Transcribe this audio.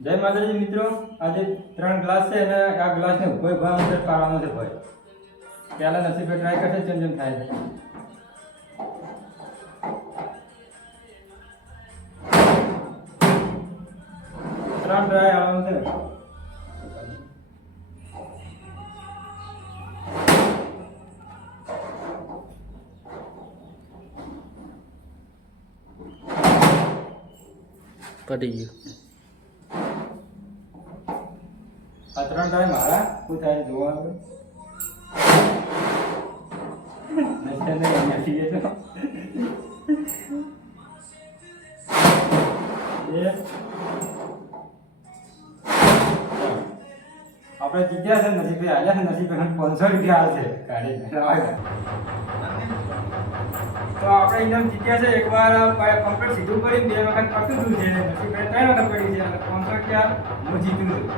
જય માતાજી મિત્રો, આજે 3 ગ્લાસ છે અને આ ગ્લાસને કોઈ ભાવ અંદર પાડવાનો છે ભાઈ. પહેલા નસીબે ટ્રાય કરશે જેમ જેમ થાય છે. 3 ટ્રાય આવવાનું છે. પડી ગયું. આ 3 ટ્રાય મારા શું થાય જોવા આપણે. નથી ગયો આપણે જીત્યા છે નસીબે આવ્યા છે નસીબે 500 રૂપિયા આવશે ગાડી તો આપણે એકદમ જીત્યા છે. એકવાર કમ્પ્લીટ સીધું કરી 2 વખત પકડ્યું છે નસીબે 3 વખત પડી છે 500 રૂપિયા હું જીત્યું છું.